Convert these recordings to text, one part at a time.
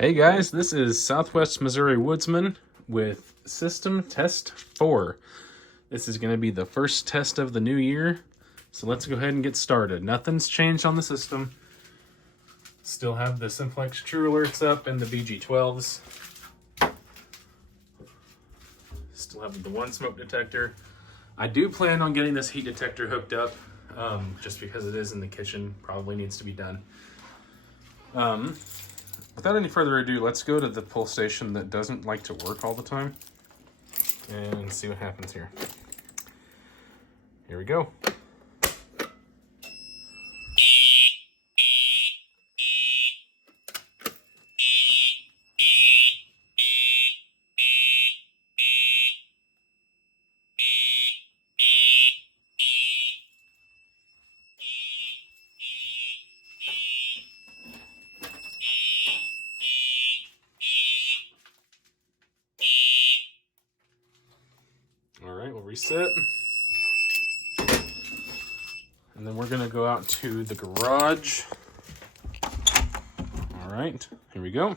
Hey guys, this is Southwest Missouri Woodsman with System Test 4. This is going to be the first test of the new year, so let's go ahead and get started. Nothing's changed on the system. Still have the Simplex True Alerts up and the BG12s. Still have the one smoke detector. I do plan on getting this heat detector hooked up, just because it is in the kitchen, probably needs to be done. Without any further ado, let's go to the pull station that doesn't like to work all the time and see what happens here. Here we go. All right, we'll reset. And then we're gonna go out to the garage. All right, here we go.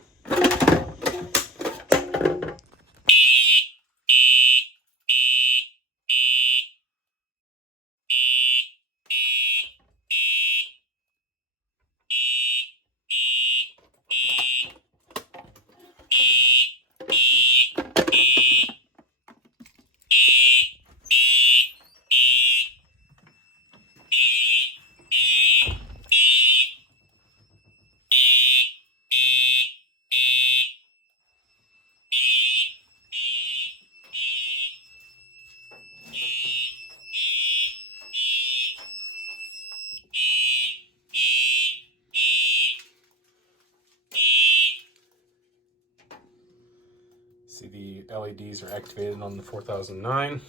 See, the LEDs are activated on the 4009.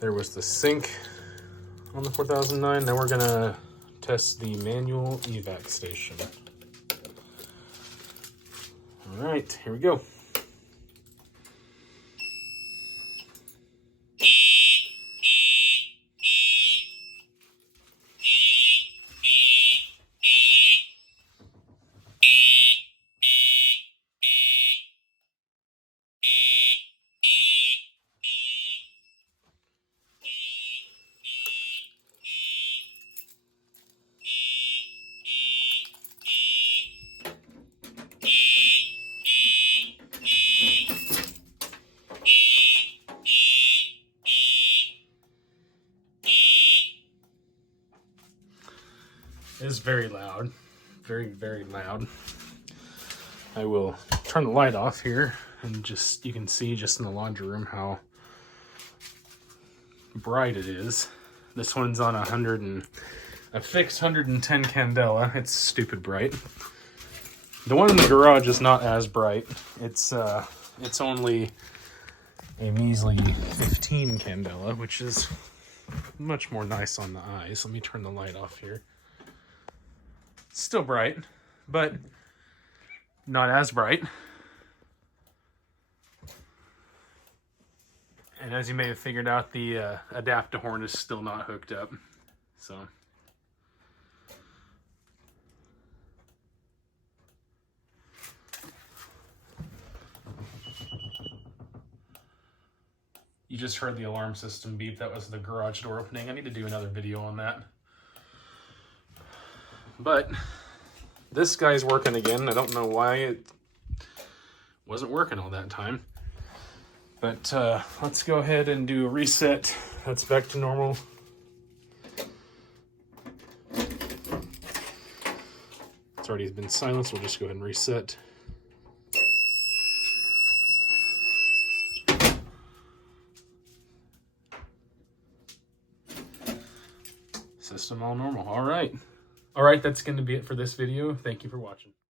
There was the sync on the 4009. Now we're gonna test the manual evac station. All right, here we go. It is very loud, very, very loud. I will turn the light off here and just, you can see just in the laundry room how bright it is. This one's on a fixed 110 candela. It's stupid bright. The one in the garage is not as bright. It's only a measly 15 candela, which is much more nice on the eyes. Let me turn the light off here. It's still bright, but not as bright. And as you may have figured out, the adapter horn is still not hooked up. So you just heard the alarm system beep. That was the garage door opening. I need to do another video on that. But this guy's working again. I don't know why it wasn't working all that time. But let's go ahead and do a reset. That's back to normal. It's already been silenced. We'll just go ahead and reset. System all normal. All right. All right, that's going to be it for this video. Thank you for watching.